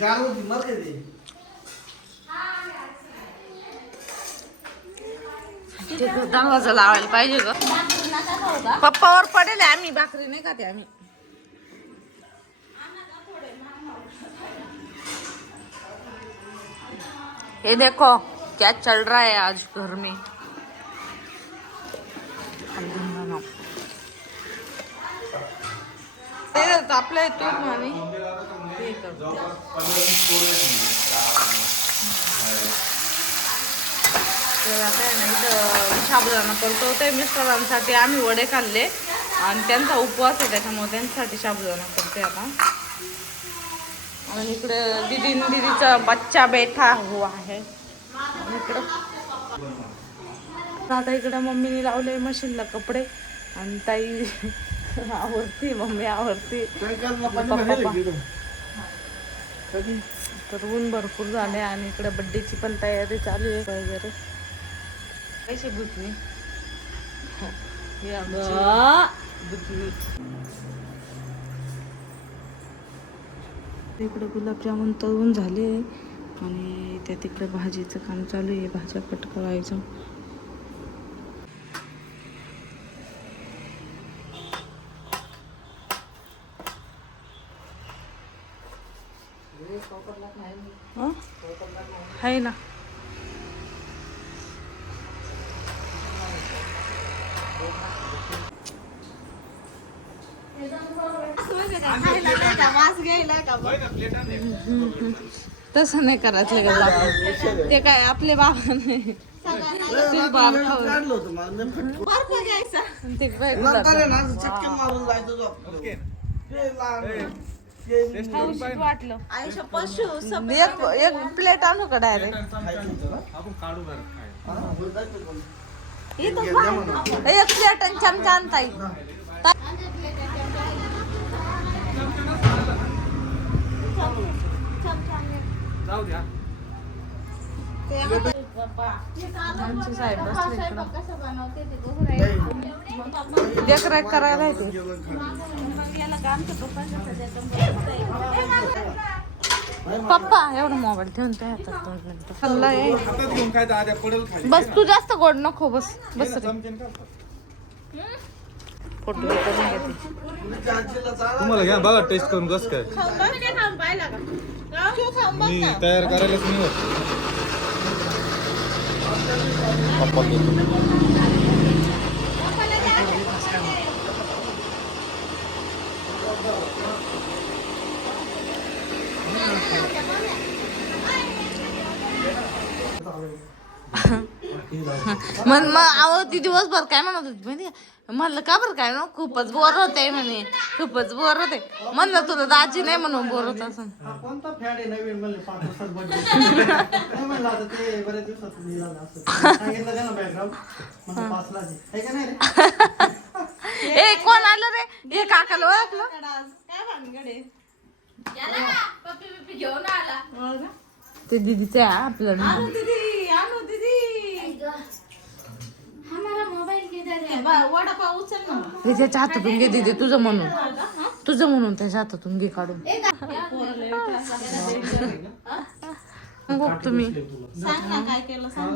गार होती मर ते दरवाजा लावायला पाहिजे ग. पप्पावर पडेल आहे आम्ही भाकरी नाही खाते आम्ही. ये देखो क्या चल रहा है आज घर में? ते आपलं तूप आणि हे तर आता साबुदाणा करतो. ते मिस्टरांसाठी आम्ही वडे खाल्ले. आणि त्यांचा उपवास आहे त्याच्यामुळे त्यांच्यासाठी साबुदाणा करते आता. आणि इकडे दिदी दिदीचा बच्चा बैठा हो आहे. इकडं आता इकडे मम्मीने लावले मशीनला कपडे. आणि ताई आवडती मम्मी आवडती. तर ऊन भरपूर झाले आणि इकडे बड्डेची पण तयारी चालू आहे वगैरे. हे आमची. बुकनी इकडे गुलाबजामुन तळून झाले आणि त्या तिकडे भाजीचं काम चालू आहे भाज्या कट आहे ना. तसं नाही करायचं का बाबा. ते काय आपले बाबा नाही. ते एक एक प्लेट आणू का डायरेक्ट? हा, बरं. एक प्लेट आणि चमचा आणता येईल जाऊ द्या. आमचे साहेब बसले करायला येते. पप्पा एवढा मोबाईल ठेवून त्या हातात दोन मिनिटं. खाली. बस तू जास्त गोड नको बस बस? फोटो घेते. तुम्हाला घ्या बघा टेस्ट करून कसं काय. मी तयार करायलाच नाही होत. पप्पा मग मग आहो ती दिवसभर काय म्हणत होती माहिती का? म्हणलं का बरं काय ना? खूपच बोर होते म्हणे. खूपच बोर होते म्हणलं तुला दाजी नाही म्हणून बोर होत असं. हा, कोणता फॅड आहे नवीन? म्हणले पाच वर्षात बर्थडे नाही म्हणलं आता ते बऱ्याच दिवसात निघालं असं. सांगितलं का ना बॅकग्राऊंड म्हणलं पाच लाख आहे. आहे का नाही रे? ए कोण आलं रे? हे काकाला ओळखलं? पप्पी बिप्पी घेऊन आला. ते दिदीचं आहे आपलं नाव. हा मोबाईल किधर है त्याच्या हातातून घे दिदी तुझं म्हणून. तुझं म्हणून त्याच्या हातातून घे काढून. बघ तुम्ही.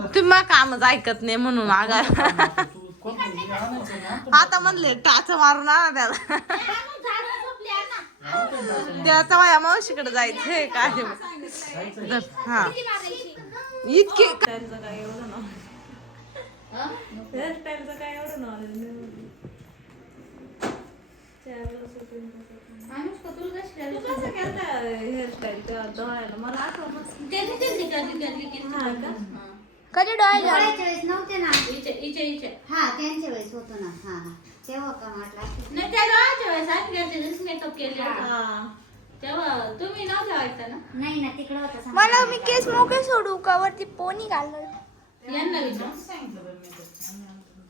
तुम्ही मग कामच ऐकत नाही म्हणून आगा आता म्हणले टाच मारून आणा त्याला. त्याचा माझ्या मावशीकडे जायचंय काय हा? इतके तुला कशी त्यांनी त्यांनी कधी नव्हते ना? इचे इचे इचे हा त्यांच्या वेळेस होतो ना. हा हा. तेव्हा का म्हटलं? नाही त्या डोळ्याच्या वेळेस मेकअप केले तेव्हा तुम्ही नव्हत्या वाटतं ना नाही ना तिकडं होतं सांग. मला मी केस मोकळे सोडू का? वरती पोनी घाललं. यांना विचार.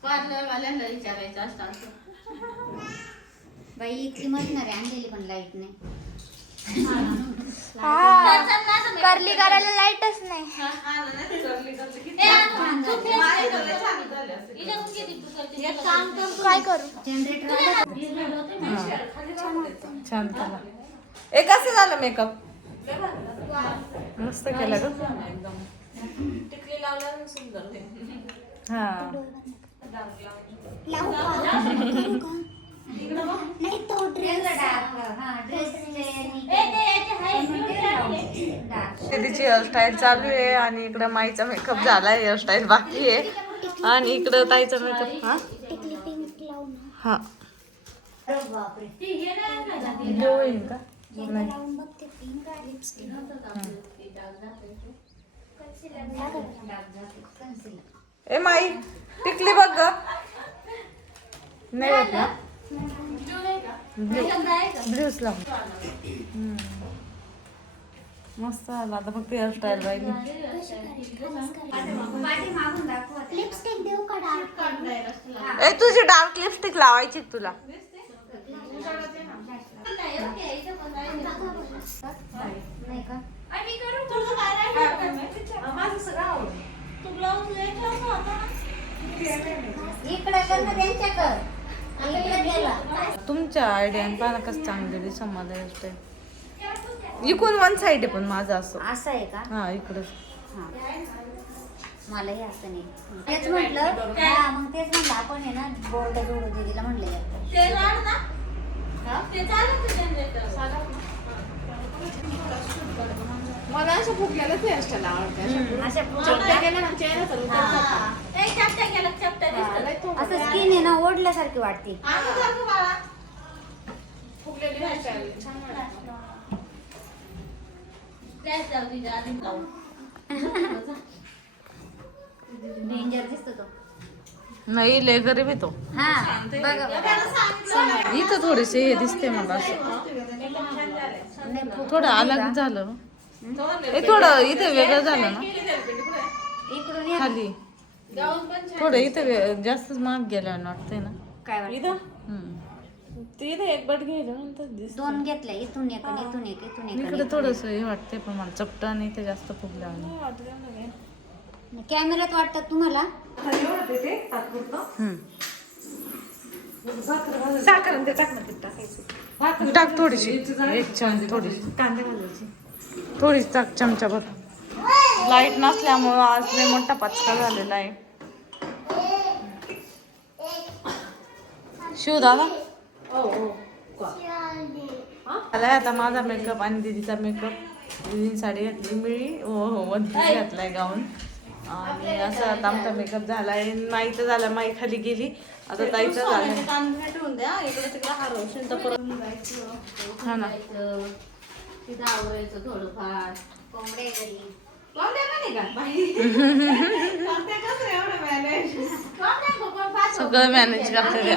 पार्लरवाल्यांना विचारायचं असतं असं बाई इतकी मशनरी आणलेली पण लाइट नाही करली करायला लाईटच नाही. काय? एक कर? जनरेटर छान झाला ए कसं झालं मेकअप मस्त केलं ग. टिकली लावल्यावर सुंदर ते हा ड्रेस दीदीची हेअरस्टाईल चालू आहे आणि इकडं माईचा मेकअप झालाय हेअरस्टाईल बाकी आहे. आणि इकडं ताईचा मेकअप हा? हा. का? लावून ए माई टिकली बघ ग. नाही होत ना ब्ल्यूच लाव मस्त आला आता फक्त हेअरस्टाईल राहिली लिपस्टिक देऊ का डार्क ए तुझी डार्क लिपस्टिक लावायची तुला? माझं सगळं. तू ब्लाऊज. इकडे कर ना त्यांच्याकडं तुमच्या आयडियाने पाहा कसं चांगली दिसा मला हेअरस्टाईल इकून वन साईड आहे पण माझं असं. असं आहे का? हा इकडं हा. मलाही असं नाही. तेच म्हटलं हा मग तेच म्हटलं आपण आहे ना बोर्ड जोडू दिदीला. ते ना? ते चालत generator. मला अशा फुगलेल्याच हेअरस्टाईल आवडते. अशा हा. ते चपट्या गेल्या, चपट्या दिसतात. असं स्किन आहे ना ओढल्यासारखी वाटते. बाळा, लावू. डेंजर दिसतो तो. नाही लय गरीब आहे तो. हा बघा बघा. त्याला सांगितलं इथं थोडेसे हे दिसते मला असं. थोडं अलग झालं. हे थोडं इथे वेगळं झालं ना. खाली. थोडं इथे जास्तच महाग गेलं वाटतंय ना. काय वाटतं तिथे एक बट घ्यायला दिसत. दोन घेतल्या इथून एक आणि इथून एक इथून एक इकडे थोडस हे वाटते पण मला चपटा आणि ते जास्त फुगलं कॅमेऱ्यात वाटतात तुम्हाला? टाक थोडीशी. एक चमच थोडीशी. कांदे घालायची. थोडीशी टाक चमचाभर लाइट नसल्यामुळं आज लय मोठा पचका झालेला आहे. शिव दादा? आलाय आता माझा मेकअप आणि दीदीचा मेकअप दीदीने साडी घातली मिळी. हो हो वरतीच घातलाय गाऊन आणि असं आता आमचा मेकअप झालाय. माईचं झालं माई खाली गेली. आता ताईचं झालं हा ना. तिथं आवरायचं थोडंफार. घरी. सगळं मॅनेज करते.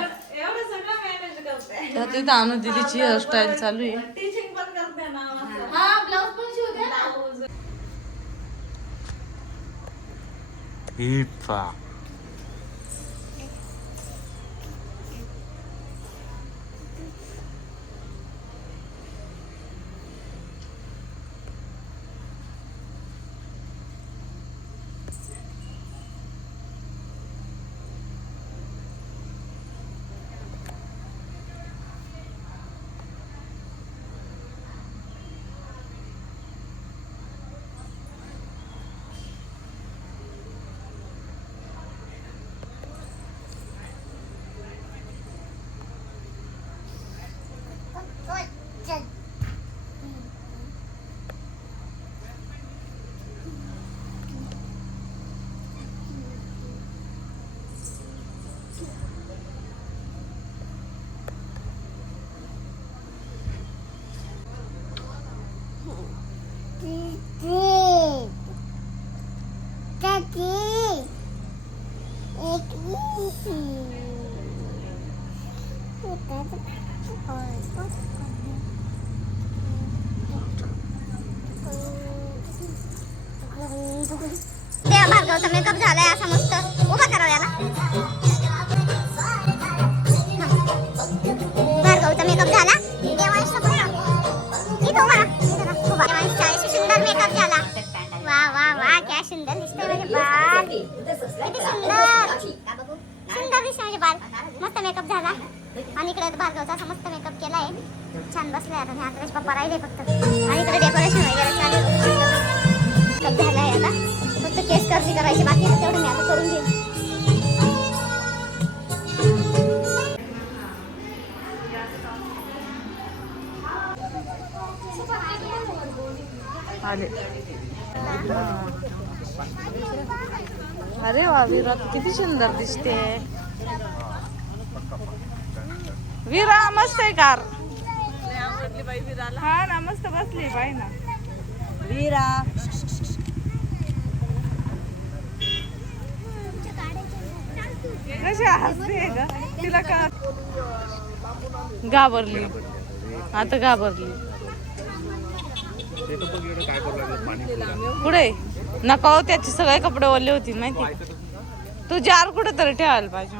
त्या एवढं सगळं मॅनेज करते तर तिथं अनु दीदीची हेअरस्टाईल चालू आहे. टीचिंग पण करते ना हा ब्लाऊज पण शिवते ना. इप्पा मेकअप झालाय असा मस्त उभा करावा याला. भार्गवचा मेकअप झाला. सुंदर मेकअप झाला. वा वा वा क्या सुंदर दिसतोय म्हणजे बाल किती सुंदर. सुंदर दिसतोय म्हणजे बाल मस्त मेकअप झाला. आणि इकडे भार्गवचा असा मस्त मेकअप केलाय. छान बसलाय आता. मी आकाश पप्पा राहिले फक्त. आणि इकडे डेकोरेशन वगैरे कर्जी करायची बाकी तेवढी मी आता करून घेईन. अरे वा विरा किती सुंदर दिसते. विरा मस्त आहे कार. हा ना मस्त बसली बाई ना. विरा. कशी हसते ग? तिला का घाबरली. आता घाबरली. कुठे? नका हो त्याचे सगळे कपडे ओले होती माहिती? तू जार कुठे तरी ठेवायला पाहिजे